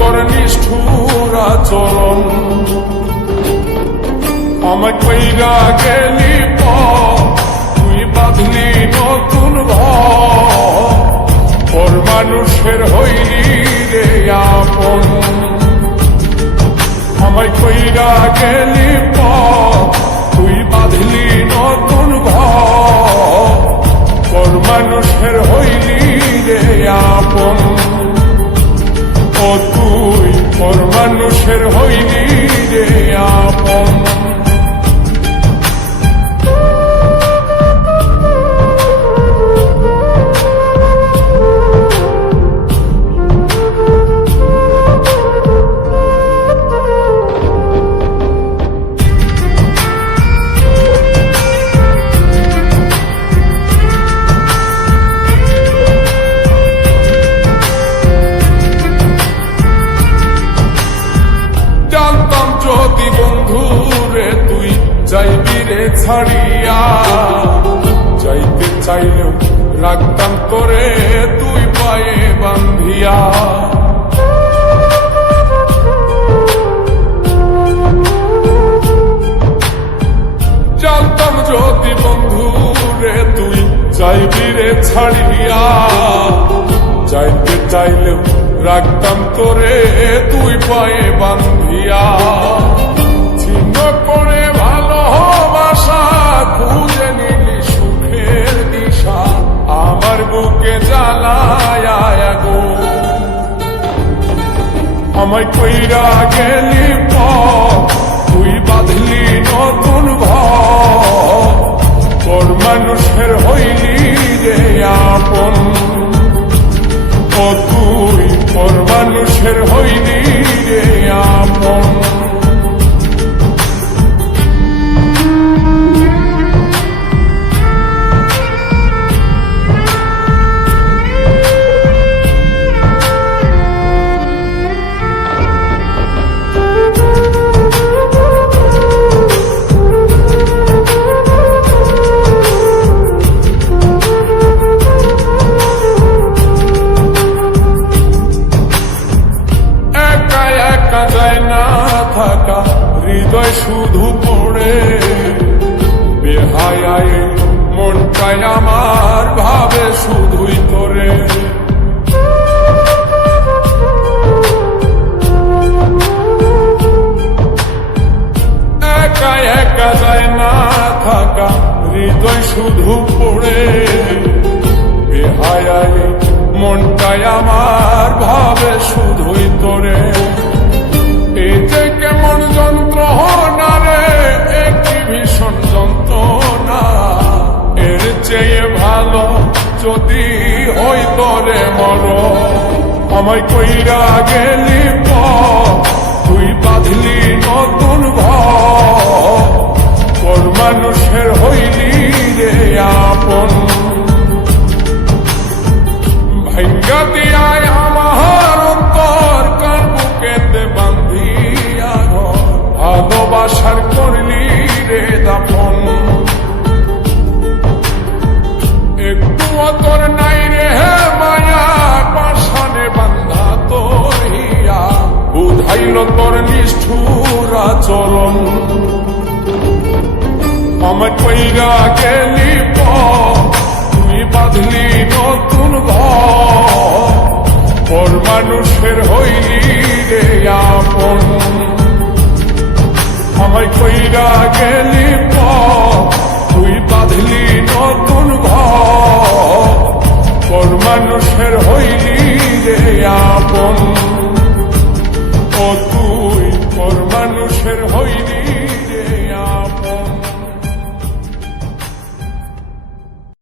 তোর নিষ্ঠুর আচরণ। আমায় কইরা গেলি তুই বাঁধলি নতুন ঘর, মানুষের হইলি রে আপন। আমায় কইরা গেলি তুই বাঁধলি নতুন ঘর, মানুষের হইলি রে আপন। ও তুই পর মানুষের হইলি রে আপন। যদি বন্ধু রে তুই যাইবি রে ছাড়িয়া, যাইতে চাইলেও রাখতাম তোরে তুই পায়ে বান্ধিয়া। জানতাম যদি বন্ধু রে তুই যাইবি রে ছাড়িয়া, যাইতে চাইলেও রাখতাম তোরে তুই পায়ে বান্ধিয়া। ছিন্ন করে ভালোবাসা খুঁজে নিলি সুখের দিশা, আমার বুকে জ্বালায় গো। আমায় কইরা গেলি তুই বাঁধলি নতুন ঘর, মানুষের হইলি রে আপন। ও তুই পর মানুষের হইলি রে আপন। হৃদয় শুধু পড়ে বেহায়ায়, মনটাই আমার ভাবে শুধুই তোরে। একা একা যায় না থাকা, হৃদয় শুধু পড়ে বেহায়ায়, মনটাই আমার ভাবে শুধুই তোরে। এই যে কেমন যন্ত্রণা রে, একটি ভীষণ যন্ত্রণা, এর চেয়ে ভালো যদি হইতো রে মর। আমায় কইরা গেলি তুই বাঁধলি নতুন ঘর, মানুষের হইলি রে আপন। ভাঙ্গা দিয়ায় আমার অন্তর কার বুকেতে বান্ধিয়া ঘর, ভালোবাসার করলি রে দাফন। একটু তোর নাই রে মায়া, পাশানে বান্ধা তোর হিয়া, বুঝাইল তোর নিষ্ঠুর আচরণ। আমায় কইরা গেলি